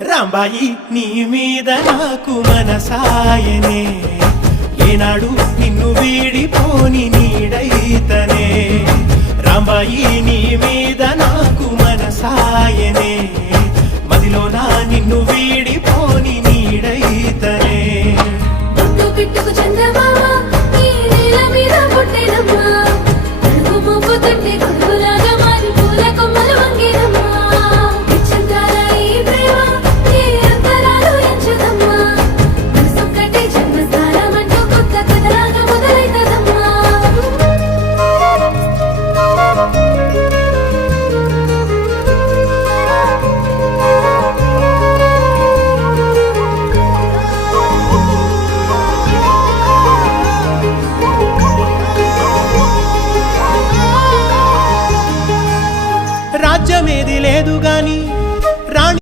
రాంబాయి నీ మీద నాకు మనసాయనే ఏనాడు నిన్ను వీడిపోని నీడైతనే రాంబాయి నీ మీద నాకు మనసాయనే మదిలోన నిన్ను వీడిపోని నీడైతనే పుట్టు పిట్టుకు చందమామ నీ నేల మీద పుట్టెనమ్మా అడుగు మోపు తట్టి గొడుగులాగా మారి పూల కొమ్మలు వంగేనమ్మా పిచ్చంతాల ఈ ప్రేమ నీ అంతరాలు ఎంచదమ్మా మనసొక్కటి జన్మస్థానమంటూ కొత్త కథలాగా మొదలైతదమ్మా రాజ్యమేది లేదు గాని